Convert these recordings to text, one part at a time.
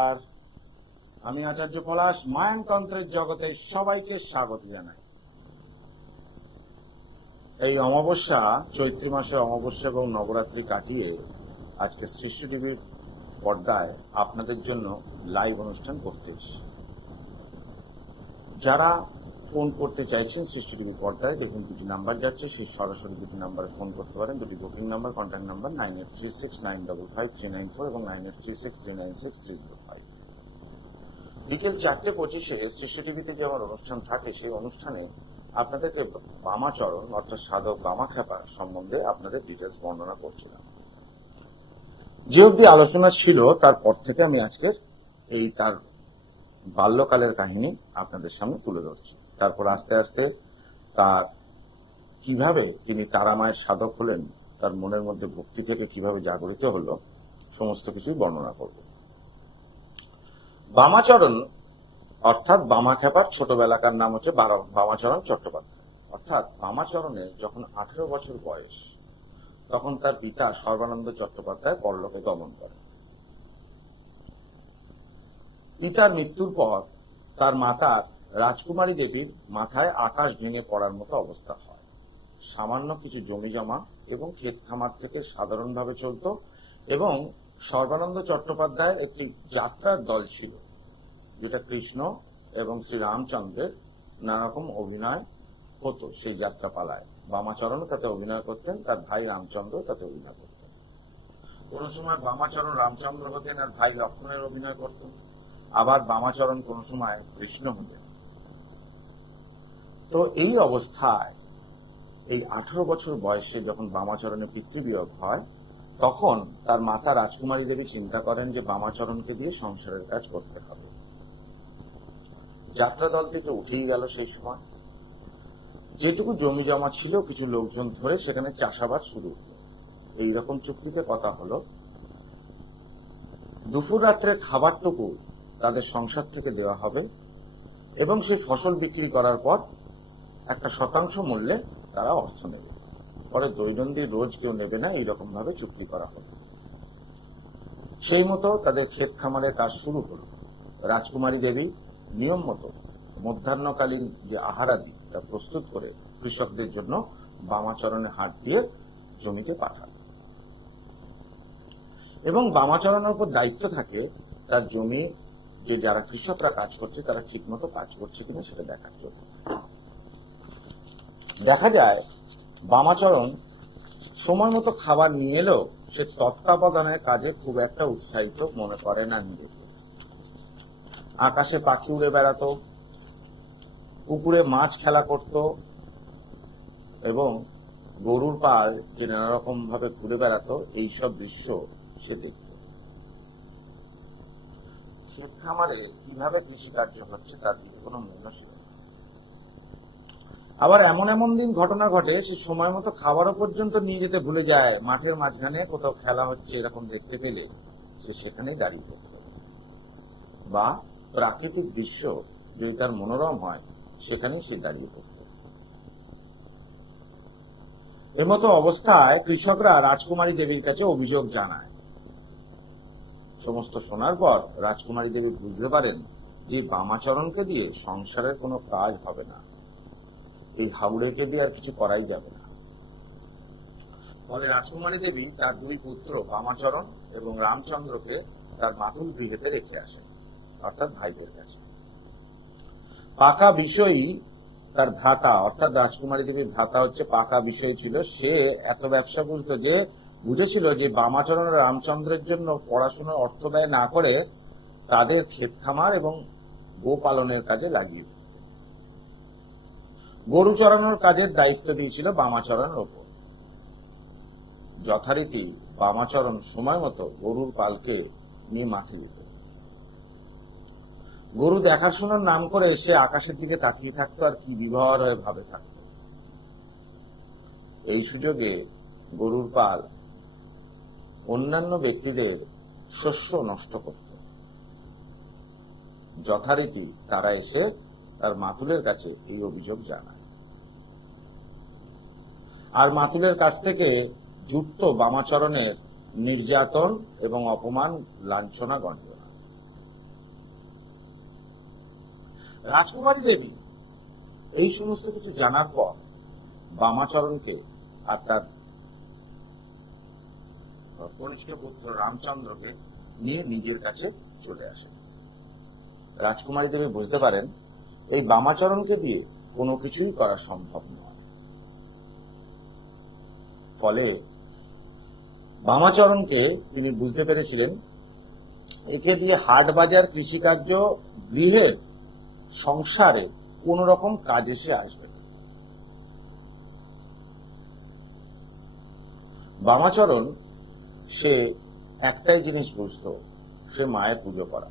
আর আমি আচার্য পলাশ মায়ানতন্ত্রের জগতে সবাইকে স্বাগত জানাই। এই অমাবস্যা, চৈত্র মাসের অমাবস্যা এবং নবরাত্রি কাটিয়ে আজকে সৃষ্টি টিভির পর্দায় আপনাদের জন্য লাইভ অনুষ্ঠান করতে এসেছি। যারা ফোন করতে চাইছেন সৃষ্টি টিভির পর্দায়, দেখুন দুটি নাম্বার যাচ্ছে, সেই সরাসরি দুটি নাম্বারে ফোন করতে পারেন। দুটি বুকিং নাম্বার, কন্ট্যাক্ট নাম্বার 9836955394 এবং 9836396305। বিকেল 4:25 সৃষ্টি টিভিতে যে আমার অনুষ্ঠান থাকে, সেই অনুষ্ঠানে আপনাদেরকে বামাচরণ অর্থাৎ সাধক বামাখ্যাপা সম্বন্ধে আপনাদের ডিটেলস বর্ণনা করছিলাম। যে অব্দি আলোচনা ছিল তারপর থেকে আমি আজকের এই তার বাল্যকালের কাহিনী আপনাদের সামনে তুলে ধরছি। তারপর আস্তে আস্তে তার কিভাবে তিনি তারামায়ের সাধক হলেন, তার মনের মধ্যে ভক্তি থেকে কিভাবে জাগরিত হলো, সমস্ত কিছুই বর্ণনা করব। বামাচরণ অর্থাৎ বামাখ্যাপার ছোটবেলাকার নাম হচ্ছে বামাচরণ চট্টোপাধ্যায়। অর্থাৎ বামাচরণের যখন 18 বছর বয়স, তখন তার পিতা সর্বানন্দ চট্টোপাধ্যায় পরলোকে গমন করেন। পিতার মৃত্যুর পর তার মাতার রাজকুমারী দেবীর মাথায় আকাশ ভেঙে পড়ার মতো অবস্থা হয়। সামান্য কিছু জমি জমা এবং ক্ষেত খামার থেকে সাধারণভাবে চলত, এবং সর্বানন্দ চট্টোপাধ্যায় একটি যাত্রার দল ছিল, যেটা কৃষ্ণ এবং শ্রী রামচন্দ্রের নানা রকম অভিনয় হতো সেই যাত্রাপালায়। বামাচরণও তাতে অভিনয় করতেন, তার ভাই রামচন্দ্র তাতে অভিনয় করতেন। কোন সময় বামাচরণ রামচন্দ্র হতেন আর ভাই লক্ষ্মণের অভিনয় করতেন, আবার বামাচরণ কোন সময় কৃষ্ণ হতেন। তো এই অবস্থায় এই 18 বছর বয়সে যখন বামাচরণের পিতৃবিয়োগ হয়, তখন তার মাতা রাজকুমারী দেবী চিন্তা করেন যে বামাচরণকে দিয়ে সংসারের কাজ করতে হবে। যাত্রা দল থেকে উঠেই গেল। সেই সময় যেটুকু জমি জমা ছিল, কিছু লোকজন ধরে সেখানে চাষাবাদ শুরু হলো। এইরকম চুক্তিতে কথা হলো, দুপুর রাত্রের খাবারটুকু তাদের সংসার থেকে দেওয়া হবে এবং সেই ফসল বিক্রি করার পর একটা শতাংশ মূল্যে তারা অর্থ নেবে। পরে দৈনন্দিন রোজ কেউ নেবে না, এইরকম ভাবে চুক্তি করা হলো। সেই মতো তাদের ক্ষেত খামারের কাজ শুরু হলো। রাজকুমারী দেবী নিয়ম মতো মধ্যাহ্নকালীন যে আহারাদি তা প্রস্তুত করে কৃষকদের জন্য বামাচরণের হাট দিয়ে জমিতে পাঠান, এবং বামাচরণের উপর দায়িত্ব থাকে তার জমি যে যারা কৃষকরা কাজ করছে তারা ঠিক মতো কাজ করছে কিনা সেটা দেখার জন্য। দেখা যায় বামাচরণ সময় মতো খাবার নিয়ে এলেও সে তত্ত্বাবধানের কাজে খুব একটা উৎসাহিত মনে করে না নিজেকে। আকাশে পাখি উড়ে বেড়াতো, পুকুরে মাছ খেলা করত, এবং গরুর পাল যে নানা রকম ভাবে ঘুরে বেড়াতো, এইসব দৃশ্য সে দেখত। ক্ষেত খামারে কিভাবে কৃষিকার্য হচ্ছে তার দিকে কোনো মূল্য ছিল না। আবার এমন এমন দিন ঘটনা ঘটে, সে সময় মতো খাবারও পর্যন্ত নিয়ে যেতে ভুলে যায়। মাঠের মাঝখানে কোথাও খেলা হচ্ছে এরকম দেখতে পেলে সে সেখানেই দাঁড়িয়ে পড়ত, বা প্রাকৃতিক দৃশ্য যদি তার মনোরম হয় সেখানেই সে দাঁড়িয়ে পড়ত। এর মতো অবস্থায় কৃষকরা রাজকুমারী দেবীর কাছে অভিযোগ জানায়। সমস্ত শোনার পর রাজকুমারী দেবী বুঝতে পারেন যে বামাচরণকে দিয়ে সংসারের কোনো কাজ হবে না, এই হাওড়েকে দিয়ে আর কিছু করাই যাবে না। ফলে রাজকুমারী দেবী তার দুই পুত্র বামাচরণ এবং রামচন্দ্রকে তার মাতুল গৃহেতে রেখে আসেন, অর্থাৎ ভাইদের কাছে। পাকা বিষয়ী তার ভ্রাতা, অর্থাৎ রাজকুমারী দেবীর ভ্রাতা হচ্ছে পাকা বিষয় ছিল। সে এত ব্যবসা বুঝতো যে বুঝেছিল যে বামাচরণ ও রামচন্দ্রের জন্য পড়াশোনার অর্থ ব্যয় না করে তাদের ক্ষেত খামার এবং গো পালনের কাজে লাগিয়ে দিত। গরু চড়ানোর কাজের দায়িত্ব দিয়েছিল বামাচরণের ওপর। যথারীতি বামাচরণ সময় মতো গরুর পালকে নিয়ে মাঠে দিত। গরু দেখাশোনার নাম করে সে আকাশের দিকে তাকিয়ে থাকতো আর কি বিভোর হয়ে ভাবে থাকত। এই সুযোগে গরুর পাল অন্যান্য ব্যক্তিদের শস্য নষ্ট করত। যথারীতি তারা এসে তার মাতুলের কাছে এই অভিযোগ জানায়, আর মাতুলের কাছ থেকে জুটত বামাচরণের নির্যাতন এবং অপমান, লাঞ্ছনা, গঞ্জনা। রাজকুমারী দেবী এই সমস্ত কিছু জানার পর বামাচরণকে আর তার কনিষ্ঠ পুত্র রামচন্দ্রকে নিয়ে নিজের কাছে চলে আসেন। রাজকুমারী দেবী বুঝতে পারেন এই বামাচরণকে দিয়ে কোনো কিছুই করা সম্ভব নয়। ফলে বামাচরণকে তিনি বুঝতে পেরেছিলেন একে দিয়ে হাট বাজার, কৃষিকার্য, গৃহের সংসারে কোন রকম কাজ এসে আসবে না। বামাচরণ সে একটাই জিনিস বুঝতো, সে মায়ের পুজো করা।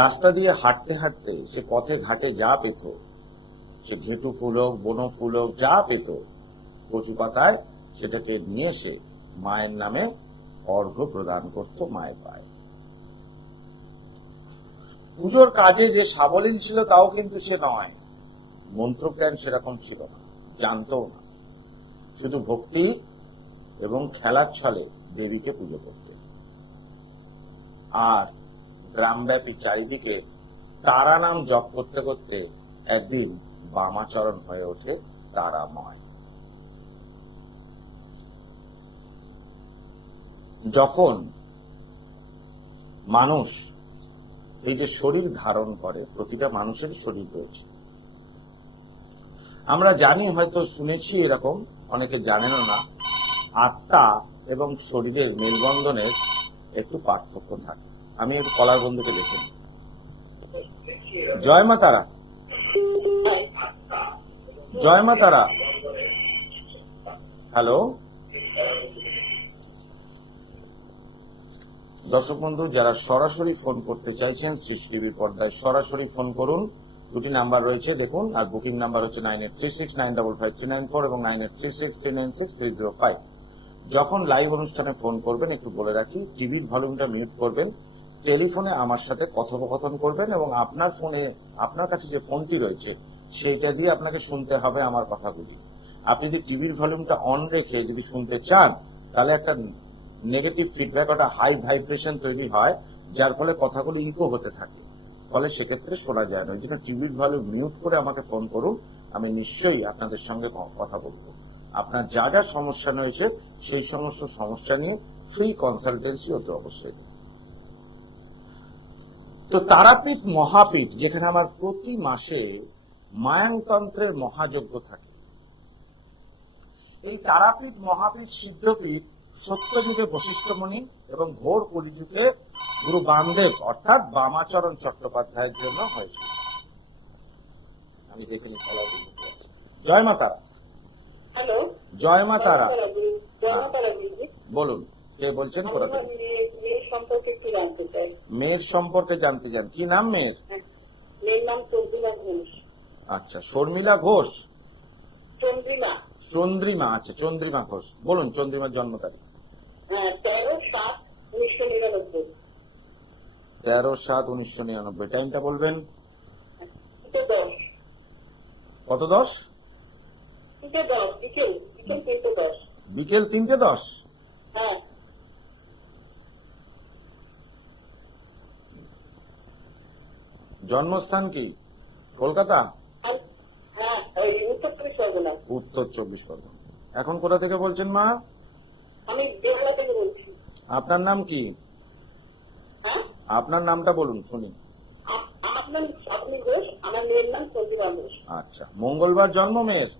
রাস্তা দিয়ে হাঁটতে হাঁটতে সে পথে ঘাটে যা পেত, সে ঘেটু ফুল হোক, বনো ফুল হোক, যা পেত কচু পাতায় সেটাকে নিয়ে এসে মায়ের নামে অর্ঘ্য প্রদান করত মায়ের পায়ে। পুজোর কাজে যে সাবলীল ছিল তাও কিন্তু সে নয়, মন্ত্রজ্ঞান সেরকম ছিল না, জানতো না, শুধু ভক্তি এবং খেলার ছলে দেবীকে পুজো করতে। আর গ্রামব্যাপী চারিদিকে তারা নাম জপ করতে করতে একদিন বামাচরণ হয়ে ওঠে তারাময়। যখন মানুষ এই যে শরীর ধারণ করে, প্রতিটা মানুষের শরীর রয়েছে, আমরা জানি, হয়তো শুনেছি এরকম, অনেকে জানেনও না, আত্মা এবং শরীরের মেলবন্ধনের একটু পার্থক্য থাকে। আমি একটু কলার বন্ধুকে দেখি। জয় মা তারা, জয় মা তারা। হ্যালো দর্শক বন্ধু, যারা সরাসরি ফোন করতে চাইছেন সৃষ্টি টিভির পর্দায় সরাসরি ফোন করুন। দুটি নাম্বার রয়েছে দেখুন, আর বুকিং নাম্বার হচ্ছে 9836955394 এবং 9836396305। যখন লাইভ অনুষ্ঠানে ফোন করবেন একটু বলে রাখি, টিভির ভলিউমটা মিউট করবেন, টেলিফোনে আমার সাথে কথোপকথন করবেন এবং আপনার ফোনে আপনার কাছে যে ফোনটি রয়েছে সেইটা দিয়ে আপনাকে শুনতে হবে আমার কথাগুলি। আপনি যদি টিভির ভলিউমটা অন রেখে যদি শুনতে চান তাহলে একটা নেগেটিভ ফিডব্যাক, একটা হাই ভাইব্রেশন তৈরি হয়, যার ফলে কথাগুলো ইকো হতে থাকে, ফলে সেক্ষেত্রে শোনা যায় না। ওই জন্য টিভির ভলিউম মিউট করে আমাকে ফোন করুন, আমি নিশ্চয়ই আপনাদের সঙ্গে কথা বলবো। আপনার যা যা সমস্যা রয়েছে সেই সমস্ত সমস্যা নিয়ে ফ্রি কনসালটেন্সি হতে অবশ্যই। তো তারাপীঠ মহাপীঠ, যেখানে আমার প্রতি মাসে মায়াংতন্ত্রের মহাযজ্ঞ থাকে, এই তারাপীঠ মহাপীঠ সিদ্ধপীঠ সত্যযুগে বশিষ্ঠমণি এবং ঘোর কলিযুগে গুরু বামদেব অর্থাৎ বামাচরণ চট্টোপাধ্যায়ের জন্য হয়েছিল। আমি দেখে নি। জয় মা তারা। হ্যালো, জয় মা তারা। জয় মা তারা। বলুন, কে বলছেন? মেয়ের সম্পর্কে একটু জানতে চাই। মেয়ের সম্পর্কে জানতে চান? কি নাম মেয়ের? মেয়ের নাম চন্দ্রিমা ঘোষ। আচ্ছা, শর্মিলা ঘোষ। চন্দ্রিমা। চন্দ্রিমা, আচ্ছা চন্দ্রিমা ঘোষ। বলুন চন্দ্রিমার জন্ম তারিখ। 13/7/1999। 13/7/1999। টাইমটা বলবেন? 10। কত 10? 10 বিকেল 3:10। বিকেল 3:10। হ্যাঁ। জন্মস্থান কি? কলকাতা? হ্যাঁ, উত্তর 24 পরগনা। উত্তর 24 পরগনা। এখন কোথা থেকে বলছেন মা? আমি বেহালা থেকে বলছি। আপনার নাম কি? হ্যাঁ, আপনার নামটা বলুন শুনি। আমার নাম স্বপ্নী ঘোষ, আমার মেয়ের নাম চন্দ্রিমা ঘোষ। আচ্ছা, মঙ্গলবার জন্ম মেয়ের?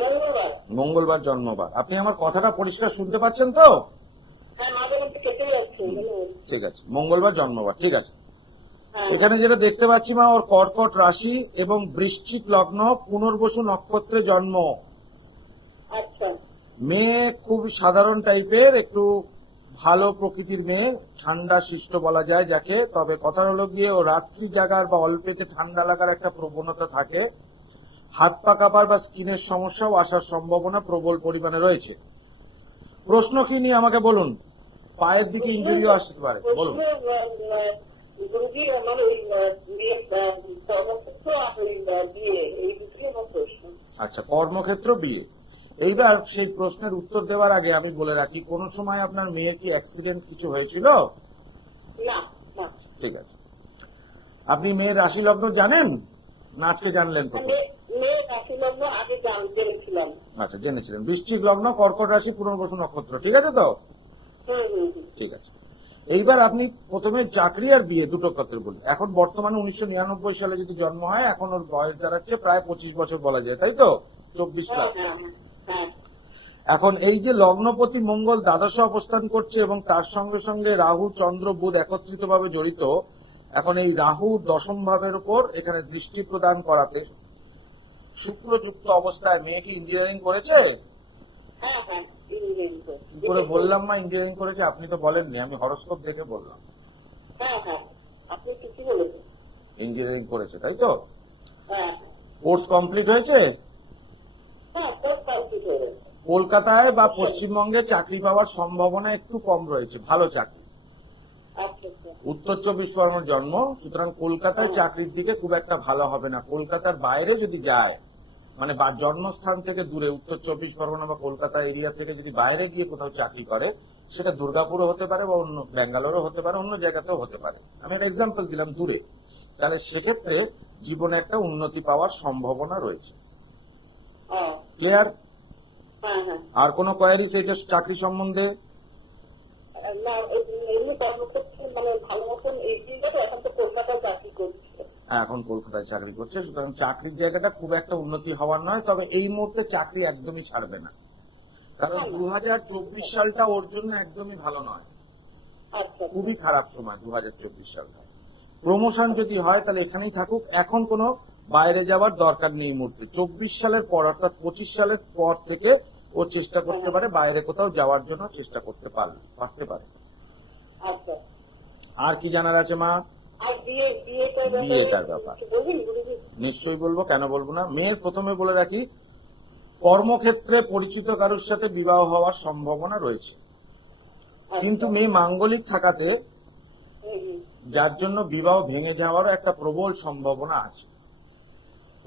মঙ্গলবার। মঙ্গলবার জন্মবার। আপনি আমার কথাটা পরিষ্কার শুনতে পাচ্ছেন তো? হ্যাঁ, মাঝে মধ্যে কেটে যাচ্ছে। ঠিক আছে, মঙ্গলবার জন্মবার, ঠিক আছে। হ্যাঁ। এখানে যেটা দেখতে পাচ্ছি মা, ওর কর্কট রাশি এবং বৃশ্চিক লগ্ন, পুনর্বসু নক্ষত্রে জন্ম। আচ্ছা। মেয়ে খুব সাধারণ টাইপের, একটু ভালো প্রকৃতির মেয়ে, ঠান্ডা শিষ্ট বলা যায় যাকে। তবে কথা হলো গিয়ে ও রাত্রি জাগার বা অল্পেতে ঠান্ডা লাগার একটা প্রবণতা থাকে। হাত পা কাঁপার বা স্কিনের সমস্যাও আসার সম্ভাবনা প্রবল পরিমাণে রয়েছে। প্রশ্ন কি নিয়ে আমাকে বলুন। পায়ের দিকে ইনজুরিও আসতে পারে, বলুন। আচ্ছা, কর্মক্ষেত্র, বিয়ে। এইবার সেই প্রশ্নের উত্তর দেওয়ার আগে আমি বলে রাখি, কোন সময় আপনার মেয়ে কি অ্যাক্সিডেন্ট কিছু হয়েছিল? না। ঠিক আছে। আপনি মেয়ের রাশি লগ্ন জানেন না আজকে জানলেন প্রথম? মেয়ের রাশি লগ্ন আগে জেনেছিলাম। আচ্ছা, জেনেছিলেন। বৃশ্চিক লগ্ন, কর্কট রাশি, পুনর্বসু নক্ষত্র, ঠিক আছে তো? ঠিক আছে। এইবার আপনি প্রথমে চাকরি আর বিয়ে দুটো ক্ষেত্রে বলি। এখন বর্তমানে 1999 সালে যদি জন্ম হয়, এখন ওর বয়স দাঁড়াচ্ছে প্রায় 25 বছর বলা যায়, তাই তো? 24 প্লাস। হ্যাঁ। এখন এই যে লগ্নপতি মঙ্গল দ্বাদশে অবস্থান করছে এবং তার সঙ্গে সঙ্গে রাহু, চন্দ্র, বুধ একত্রিত ভাবে জড়িত। এখন এই রাহু দশম ভাবের উপর এখানে দৃষ্টি প্রদান করাতে শুক্রযুক্ত অবস্থায় মেয়ে কি ইঞ্জিনিয়ারিং করেছে? হ্যাঁ, ইঞ্জিনিয়ারিং কি করে বললাম মা ইঞ্জিনিয়ারিং করেছে? আপনি তো বলেননি, আমি হরোস্কোপ দেখে বললাম। হ্যাঁ, আপনি ঠিকই বলেছেন। ইঞ্জিনিয়ারিং করেছে, তাই তো? হ্যাঁ, কোর্স কমপ্লিট হয়েছে? কোর্স কমপ্লিট হয়ে গেছে। কলকাতায় বা পশ্চিমবঙ্গে চাকরি পাওয়ার সম্ভাবনা একটু কম রয়েছে, ভালো চাকরি। আচ্ছা। উত্তর 24 পরগনার জন্ম, সুতরাং কলকাতায় চাকরির দিকে খুব একটা ভালো হবে না। কলকাতার বাইরে যদি যায়, মানে জন্মস্থান থেকে দূরে, উত্তর 24 পরগনা বা কলকাতা এরিয়া থেকে যদি বাইরে গিয়ে কোথাও চাকরি করে, সেটা দুর্গাপুরও হতে পারে বা অন্য ব্যাঙ্গালোরও হতে পারে, অন্য জায়গাতেও হতে পারে। আমি একটা এক্সাম্পল দিলাম দূরে। তাহলে সেক্ষেত্রে জীবনে একটা উন্নতি পাওয়ার সম্ভাবনা রয়েছে। ক্লিয়ার? হ্যাঁ। আর কোনো কোয়ারিজ এটা চাকরি সম্বন্ধে? না, এমনি কর্মক্ষেত্রে মানে ভালো মতন এগিয়ে যাবে। এখন তো কলকাতায় চাকরি করছে। এখন কলকাতায় চাকরি করছে, সুতরাং চাকরির জায়গাটা খুব একটা উন্নতি হওয়ার নয়। তবে এই মুহূর্তে চাকরি একদমই ছাড়বে না, কারণ 2024 সালটা ওর জন্য একদমই ভালো নয়। আচ্ছা। খুবই খারাপ সময় 2024 সালটা। প্রমোশন যদি হয় তাহলে এখানেই থাকুক, এখন কোনো বাইরে যাওয়ার দরকার নেই এই মুহূর্তে। 24 সালের পর অর্থাৎ 25 সালের পর থেকে ও চেষ্টা করতে পারে বাইরে কোথাও যাওয়ার জন্য, চেষ্টা করতে পারে। আচ্ছা। আর কি জানার আছে মা? আর বিয়েটার ব্যাপার নিশ্চয়ই বলবো, কেন বলবো না। মেয়ের প্রথমে বলে রাখি, কর্মক্ষেত্রে পরিচিত কারোর সাথে বিবাহ হওয়ার সম্ভাবনা রয়েছে, কিন্তু মেয়ে মাঙ্গলিক থাকাতে যার জন্য বিবাহ ভেঙে যাওয়ারও একটা প্রবল সম্ভাবনা আছে।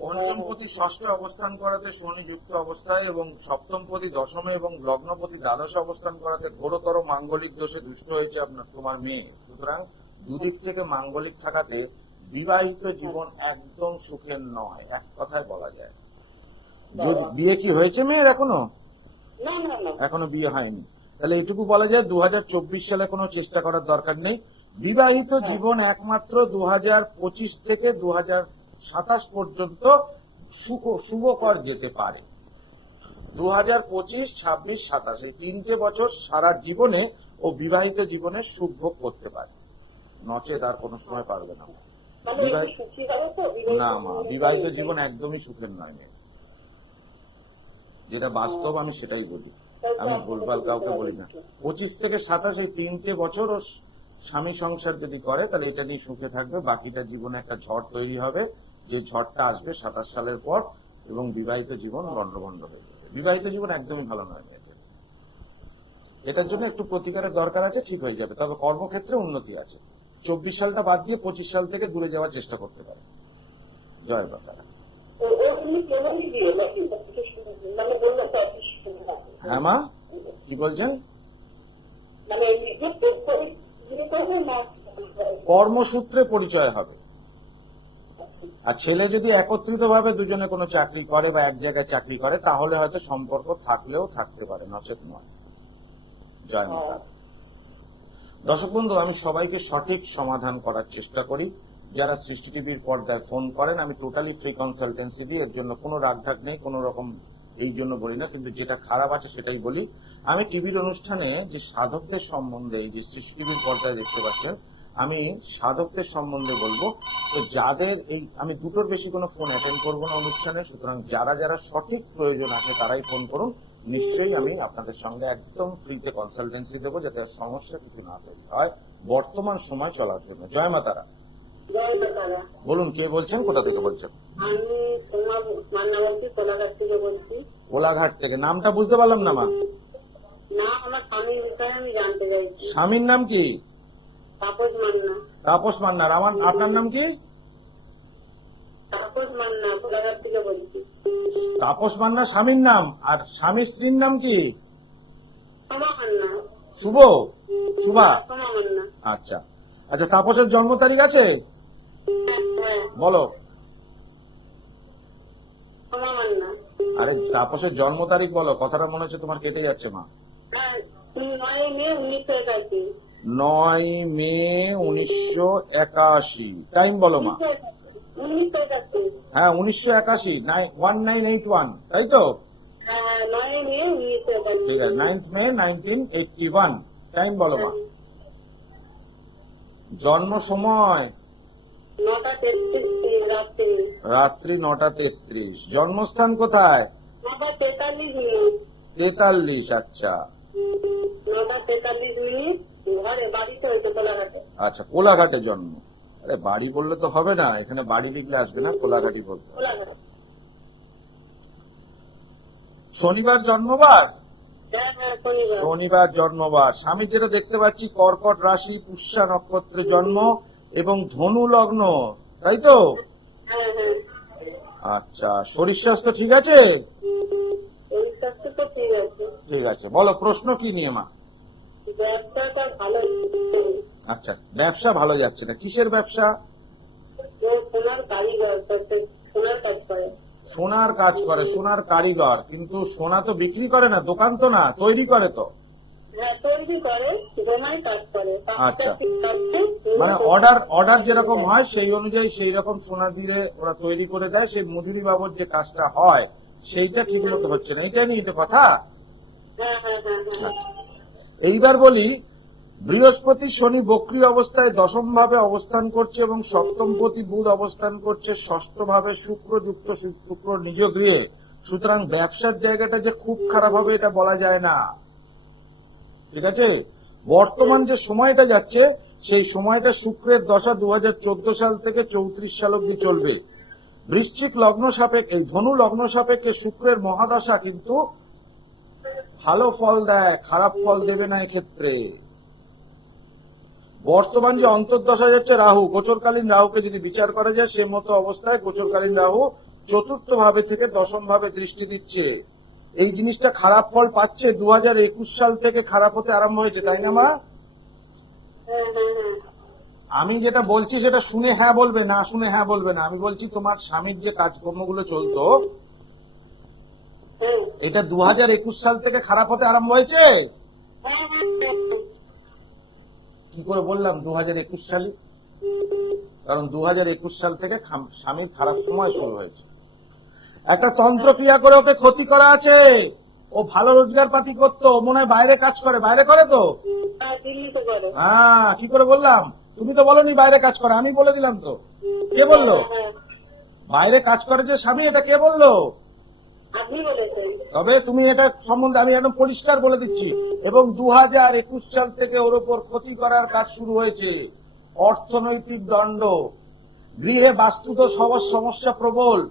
পঞ্চমপতি ষষ্ঠে অবস্থান করাতে শনি যুক্ত অবস্থায় এবং সপ্তমপতি দশমে এবং লগ্নপতি দ্বাদশে অবস্থান করাতে ঘোরতর মাঙ্গলিক দোষে দুষ্ট হয়েছে তোমার মেয়ে। সুতরাং দুদিক থেকে মাঙ্গলিক থাকাতে বিবাহিত জীবন একদম সুখের নয়, এক কথায় বলা যায়। যদি বিয়ে কি হয়েছে মেয়ের? এখনো বিয়ে হয়নি। তাহলে এটুকু বলা যায় 2024 সালে কোনো চেষ্টা করার দরকার নেই। বিবাহিত জীবন একমাত্র 2025 থেকে 2027 পর্যন্ত শুভকর যেতে পারে। 2025, 26, 27 এই 3টে বছর সারা জীবনে ও বিবাহিত জীবনে সুখ ভোগ করতে পারে, নচেত আর কোনো সময় পারবে না। না মা, বিবাহিত জীবন একদমই সুখের নয়। যেটা বাস্তব আমি সেটাই বলি, আমি ভুলভাল কাউকে বলি না। 25 থেকে 27 এই 3টে বছর ও স্বামী সংসার যদি করে তাহলে এটা নিয়ে সুখে থাকবে। বাকিটা জীবনে একটা ঝড় তৈরি হবে, যে ঝড়টা আসবে 27 সালের পর, এবং বিবাহিত জীবন লন্ডভন্ড হয়ে যাবে। বিবাহিত জীবন একদমই ভালো নয়। এটার জন্য একটু প্রতিকারের দরকার আছে, ঠিক হয়ে যাবে। তবে কর্মক্ষেত্রে উন্নতি আছে। 24 সালটা বাদ দিয়ে 25 সাল থেকে দূরে যাওয়ার চেষ্টা করতে পারে। জয় বাবা। হ্যাঁ মা, কি বলছেন? কর্মসূত্রে পরিচয় হবে। আর ছেলে যদি একত্রিত ভাবে দুজনে কোনো চাকরি করে বা এক জায়গায় চাকরি করে তাহলে হয়তো সম্পর্ক থাকলেও থাকতে পারে, নচেত নয়। জয় মাতা। দর্শক বন্ধু, আমি সবাইকে সঠিক সমাধান করার চেষ্টা করি। যারা সৃষ্টি টিভির পর্দায় ফোন করেন, আমি টোটালি ফ্রি কনসালটেন্সি দিই। এর জন্য কোনো রাগঢাক নেই, কোনো রকম এই জন্য বলি না, কিন্তু যেটা খারাপ আছে সেটাই বলি। আমি টিভির অনুষ্ঠানে যে সাধকদের সম্বন্ধে, এই যে সৃষ্টি টিভির পর্দায় দেখতে পাচ্ছেন, আমি সাধকদের সম্বন্ধে বলবো। তো যাদের আমি দুটোর বেশি কোনো ফোন অ্যাটেন্ড করবো না অনুষ্ঠানে, সুতরাং যারা যারা সঠিক প্রয়োজন আছে তারাই ফোন করুন। নিশ্চয়ই আমি আপনাদের সঙ্গে একদম ফ্রিতে কনসালটেন্সি দেবো, যাতে সমস্যা কিছু না তৈরি হয় বর্তমান সময় চলার জন্য। জয় মাতারা। বলুন, কে বলছেন, কোথা থেকে বলছেন? আমি কোলাঘাট থেকে বলছি। কোলাঘাট থেকে। নামটা বুঝতে পারলাম না মা। না, আমার স্বামীর বিষয়ে আমি জানতে চাইছি। স্বামীর নাম কি? তাপস মান্না। তাপস মান্না। আপনার নাম কি? তাপস মান্না, কোলাঘাট থেকে বলছি। তাপস মান্না স্বামীর নাম, আর স্বামীর স্ত্রীর নাম কি? সোমা মান্না। শুভা। সোমা মান্না। আচ্ছা, তাপসের জন্ম তারিখ আছে? হ্যাঁ, হ্যাঁ, বলো। সোমা মান্না। আরে তাপসের জন্ম তারিখ বলো, কথাটা মনে হচ্ছে তোমার কেটে যাচ্ছে মা। হ্যাঁ, 9 মে 1981। 9 মে 1981। টাইম বলো মা। 1981। হ্যাঁ 1981, 1981, তাই তো? হ্যাঁ, 9 মে 1981। ঠিক আছে, 9th May 1981। টাইম বলো মা। জন্ম সময় 9:33 রাত্রি। রাত্রি 9:33। জন্মস্থান কোথায়? 9:43। 43। আচ্ছা 9:43। ঘরে বাড়িতে হয়েছে কোলাঘাটে। আচ্ছা, কোলাঘাটে জন্ম। আরে বাড়ি বললে তো হবে না, এখানে বাড়ি লিখলে আসবে না, কোলাঘাটি বলতে হবে। কোলাঘাট। শনিবার জন্মবার? হ্যাঁ, হ্যাঁ, শনিবার। শনিবার জন্মবার। স্বামী যেটা দেখতে পাচ্ছি কর্কট রাশি, পুষ্যা নক্ষত্রে জন্ম এবং ধনু লগ্ন, তাই তো? হ্যাঁ, হ্যাঁ। আচ্ছা, শরীর স্বাস্থ্য ঠিক আছে? এই স্বাস্থ্য তো ঠিক আছে। ঠিক আছে, বলো প্রশ্ন কি নিয়ে মা? ব্যবসাটা ভালো। আচ্ছা, ব্যবসা ভালো যাচ্ছে না, কিসের ব্যবসা? সোনার কারিগর, সোনার কাজ করে। সোনার কাজ করে, সোনার কারিগর, কিন্তু সোনা তো বিক্রি করে না, দোকান তো না, তৈরি করে তো। হ্যাঁ, তৈরি করে, জমায় কাজ করে। আচ্ছা। মানে অর্ডার যেরকম হয় সেই অনুযায়ী সেই রকম সোনা দিয়ে ওরা তৈরি করে দেয়, সেই মজুরি বাবদ যে কাজটা হয় সেইটা ঠিক মতো হচ্ছে না, এইটাই নিয়ে তো কথা। হ্যাঁ, হ্যাঁ, হ্যাঁ, হ্যাঁ। আচ্ছা, এইবার বলি, বৃহস্পতি শনি বক্রী অবস্থায় দশম ভাবে অবস্থান করছে এবং সপ্তমপতি বুধ অবস্থান করছে ষষ্ঠ ভাবে, শুক্র যুক্ত, শুক্র নিজ গৃহে। সুতরাং ব্যবসার জায়গাটা যে খুব খারাপ হবে এটা বলা যায় না, ঠিক আছে? বর্তমান যে সময়টা যাচ্ছে সেই সময়টা শুক্রের দশা 2014 সাল থেকে 34 সাল অব্দি চলবে। বৃশ্চিক লগ্ন সাপেক্ষে, এই ধনু লগ্ন সাপেক্ষে শুক্রের মহাদশা কিন্তু ভালো ফল দেয়, খারাপ ফল দেবে না এক্ষেত্রে। বর্তমান যে অন্তর্দশা যাচ্ছে রাহু, গোচরকালীন রাহুকে যদি বিচার করা যায় সে মতো অবস্থায় গোচরকালীন রাহু চতুর্থ ভাবে থেকে দশম ভাবে দৃষ্টি দিচ্ছে। এই জিনিসটা খারাপ ফল পাচ্ছে 2021 সাল থেকে খারাপ হতে আরম্ভ হয়েছে, তাই না মা? হ্যাঁ, হ্যাঁ, হ্যাঁ। আমি যেটা বলছি সেটা শুনে হ্যাঁ বলবে, না শুনে হ্যাঁ বলবে না। আমি বলছি তোমার স্বামীর যে কাজকর্মগুলো চলতো হ্যাঁ, এটা 2021 সাল থেকে খারাপ হতে আরম্ভ হয়েছে। হ্যাঁ, হ্যাঁ। কি করে বললাম 2021 সালে? কারণ 2021 সাল থেকে স্বামীর খারাপ সময় শুরু হয়েছে। একটা তন্ত্র ক্রিয়া করে ওকে ক্ষতি করা আছে। ও ভালো রোজগার পাতি করতো, মনে হয় বাইরে কাজ করে, বাইরে করে তো। হ্যাঁ, দিল্লিতে করে। হ্যাঁ, কি করে বললাম? তুমি তো বলনি বাইরে কাজ করে, আমি বলে দিলাম তো। কে বললো হ্যাঁ, বাইরে কাজ করে যে স্বামী? এটা কে বললো? আপনি বলেছেন। তবে তুমি এটা সম্বন্ধে আমি একদম পরিষ্কার বলে দিচ্ছি। এবং 2021 সাল থেকে ওর উপর ক্ষতি করার কাজ শুরু হয়েছে, অর্থনৈতিক দণ্ড, গৃহে বাস্তুদোষ হওয়ার সমস্যা প্রবল।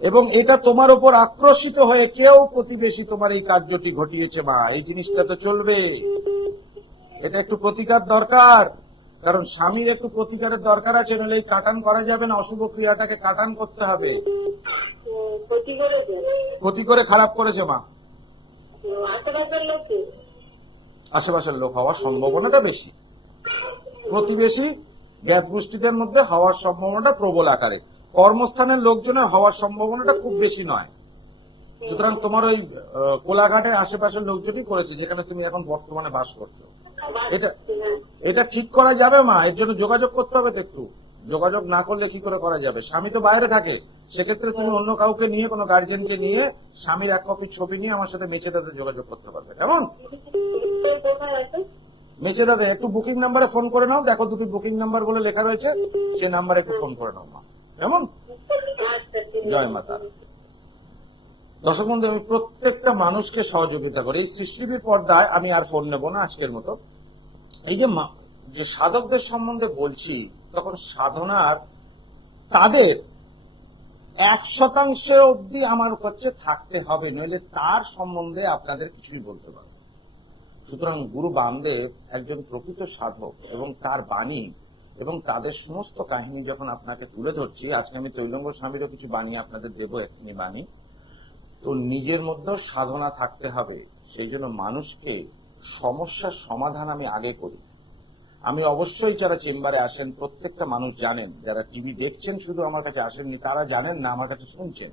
এবং এটা তোমার উপর আক্রোশিত হয়ে কেউ প্রতিবেশী তোমার এই কার্যটি ঘটিয়েছে মা, এই জিনিসটা তো চলবে। এটা একটু প্রতিকার দরকার, কারণ স্বামীর একটু প্রতিকারের দরকার আছে, নইলে এই কাটান করা যাবে না, অশুভ ক্রিয়াটাকে কাটান করতে হবে। ক্ষতি করেছেন। ক্ষতি করে খারাপ করেছে মা। আশেপাশের লোক কি? আশেপাশের লোক হওয়ার সম্ভাবনাটা বেশি, প্রতিবেশী জ্ঞাত গোষ্ঠীদের মধ্যে হওয়ার সম্ভাবনাটা প্রবল আকারে, কর্মস্থানের লোকজনের হওয়ার সম্ভাবনাটা খুব বেশি নয়। সুতরাং তোমার ওই কোলাঘাটের আশেপাশের লোকজনই করেছে যেখানে তুমি এখন বর্তমানে বাস করছো। এটা এটা ঠিক করা যাবে মা, এর জন্য যোগাযোগ করতে হবে তো একটু। যোগাযোগ না করলে কি করে করা যাবে? স্বামী তো বাইরে থাকে, সেক্ষেত্রে তুমি অন্য কাউকে নিয়ে, কোনো গার্জেনকে নিয়ে স্বামীর এক কপি ছবি নিয়ে আমার সাথে মেচেদাতে যোগাযোগ করতে পারবে, কেমন? কোথায় আছে? মেচেদাতে একটু বুকিং নাম্বারে ফোন করে নাও, দেখো দুটি বুকিং নাম্বার বলে লেখা রয়েছে, সে নাম্বারে একটু ফোন করে নাও মা, কেমন? আচ্ছা, ঠিক আছে। জয় মাতা। দর্শক বন্ধু, আমি প্রত্যেকটা মানুষকে সহযোগিতা করি। এই সৃষ্টির পর্দায় আমি আর ফোন নেব না আজকের মতো। এই যে সাধকদের সম্বন্ধে বলছি, তখন সাধনার তাদের 1% অব্দি আমার কাছে থাকতে হবে, নইলে তার সম্বন্ধে আপনাদের কিছুই বলতে পারবো। সুতরাং গুরু বামদেব একজন প্রকৃত সাধক এবং তার বাণী এবং তাদের সমস্ত কাহিনী যখন আপনাকে তুলে ধরছি, আজকে আমি তৈলঙ্গ স্বামীরও কিছু বাণী আপনাদের দেবো, এখনই বাণী। তো নিজের মধ্যেও সাধনা থাকতে হবে, সেই জন্য মানুষকে সমস্যার সমাধান আমি আগে করি। আমি অবশ্যই যারা চেম্বারে আসেন প্রত্যেকটা মানুষ জানেন, যারা টিভি দেখছেন শুধু আমার কাছে আসেননি তারা জানেন না, আমার কাছে শুনছেন,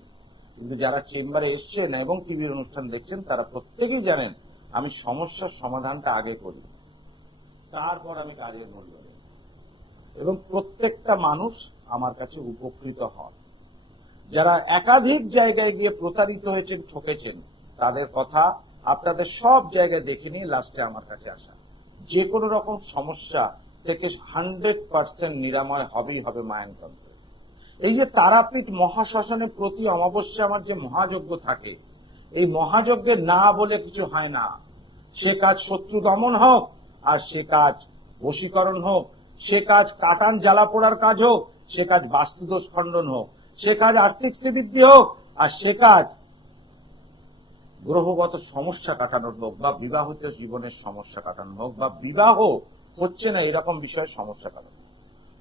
কিন্তু যারা চেম্বারে এসছেন এবং টিভির অনুষ্ঠান দেখছেন তারা প্রত্যেকেই জানেন আমি সমস্যার সমাধানটা আগে করি, তারপর আমি কাজের মূল্য দিই। এবং প্রত্যেকটা মানুষ আমার কাছে উপকৃত হন। যারা একাধিক জায়গায় গিয়ে প্রতারিত হয়েছেন, ঠকেছেন, তাদের কথা আপনাদের সব জায়গায় দেখে নিয়ে লাস্টে আমার কাছে আসা। যে কোনো রকম সমস্যা থেকে 100% নিরাময় হবেই হবে মায়ানতন্ত্রে। এই যে তারাপীঠ মহাশ্মশানের প্রতি অমাবস্যা আমার যে মহাযজ্ঞ থাকে, এই মহাযজ্ঞে না বলে কিছু হয় না। সে কাজ শত্রু দমন হোক, আর সে কাজ বশীকরণ হোক, সে কাজ কাটান জ্বালা পোড়ার কাজ হোক, সে কাজ বাস্তুদোষ খণ্ডন হোক, সে কাজ আর্থিক শ্রীবৃদ্ধি হোক, আর সে কাজ গ্রহগত সমস্যা কাটানোর হোক, বা বিবাহিত জীবনের সমস্যা কাটানো হোক, বা বিবাহ হচ্ছে না এরকম বিষয়ে সমস্যা কাটানো,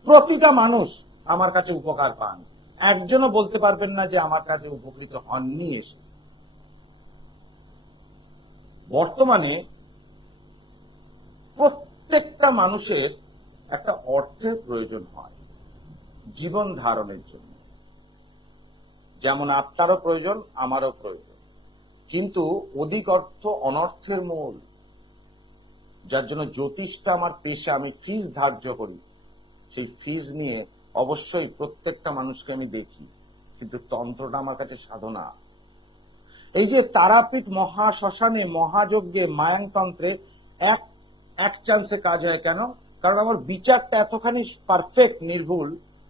প্রতিটা মানুষ আমার কাছে উপকার পান। একজনও বলতে পারবেন না যে আমার কাছে উপকৃত হননি এসে। বর্তমানে প্রত্যেকটা মানুষের একটা অর্থের প্রয়োজন হয় জীবন ধারণের জন্য, যেমন আপনারও প্রয়োজন, আমারও প্রয়োজন, কিন্তু অধিক অর্থ অনর্থের মূল। যার জন্য জ্যোতিষটা আমার পেশা, আমি ফিজ ধার্য করি, সেই ফিজ নিয়ে অবশ্যই প্রত্যেকটা মানুষকে আমি দেখি, কিন্তু তন্ত্রটা আমার কাছে সাধনা। এই যে তারাপীঠ মহাশ্মশানে মহাযজ্ঞে মায়াংতন্ত্রে এক চান্সে কাজ হয় কেন? কারণ আমার বিচারটা এতখানি পারফেক্ট, নির্ভুল,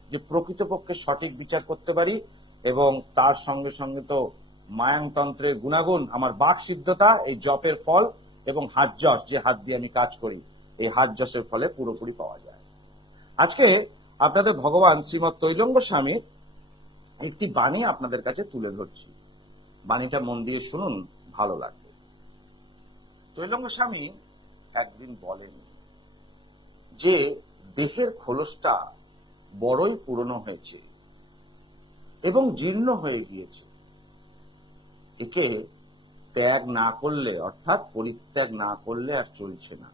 যে প্রকৃতপক্ষে সঠিক বিচার করতে পারি। এবং তার সঙ্গে সঙ্গে তো মায়াংতন্ত্রের গুণাগুণ, আমার বাক সিদ্ধতা, এই জপের ফল এবং হাত যশ, যে হাত দিয়ে আমি কাজ করি, এই হাত যশের ফলে পুরোপুরি পাওয়া যায়। আজকে আপনাদের ভগবান শ্রীমৎ তৈলঙ্গ স্বামী একটি বাণী আপনাদের কাছে তুলে ধরছি। বাণীটা মন দিয়ে শুনুন, ভালো লাগবে। তৈলঙ্গ স্বামী একদিন বলেন যে দেহের খোলসটা বড়ই পুরনো হয়েছে এবং জীর্ণ হয়ে গিয়েছে, একে ত্যাগ না করলে, অর্থাৎ পরিত্যাগ না করলে আর চলছে না।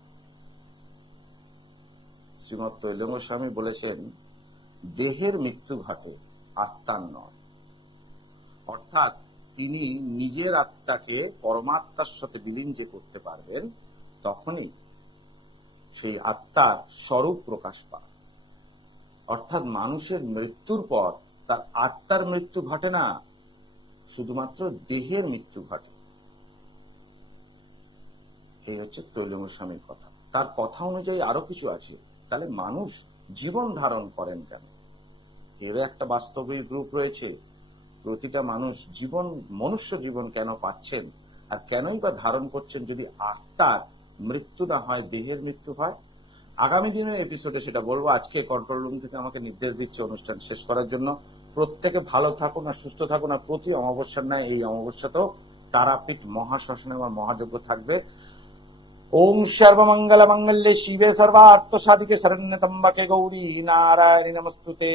শ্রীমৎ তৈলঙ্গ স্বামী বলেছেন দেহের মৃত্যু ঘটে, আত্মার নয়। অর্থাৎ তিনি নিজের আত্মাকে পরমাত্মার সাথে বিলীন যে করতে পারবেন, তখনই সেই আত্মার স্বরূপ প্রকাশ পায়। অর্থাৎ মানুষের মৃত্যুর পর তার আত্মার মৃত্যু ঘটে না, শুধুমাত্র দেহের মৃত্যু ঘটে। এই হচ্ছে তৈলঙ্গ স্বামীর কথা। তার কথা অনুযায়ী আরো কিছু আছে। তাহলে মানুষ জীবন ধারণ করেন কেন? এর একটা বাস্তবিক রূপ রয়েছে। প্রতিটা মানুষ মনুষ্য জীবন কেন পাচ্ছেন, আর কেনই বা ধারণ করছেন যদি আত্মার মৃত্যু না হয়, দেহের মৃত্যু হয়? আগামী দিনের এপিসোডে সেটা বলবো। আজকে কন্ট্রোল রুম থেকে আমাকে নির্দেশ দিচ্ছে অনুষ্ঠান শেষ করার জন্য। প্রত্যেকে ভালো থাকুন আর সুস্থ থাকুন। আর প্রতি অমাবস্যার ন্যায় এই অমাবস্যাতেও তারাপীঠ মহাশ্মশানে আমার মহাযজ্ঞ থাকবে। ওম সর্বমঙ্গল মঙ্গলে শিবে সর্বার্থ সাধিকে শরণ্যত্রম্বকে গৌরী নারায়ণী নমস্তুতে।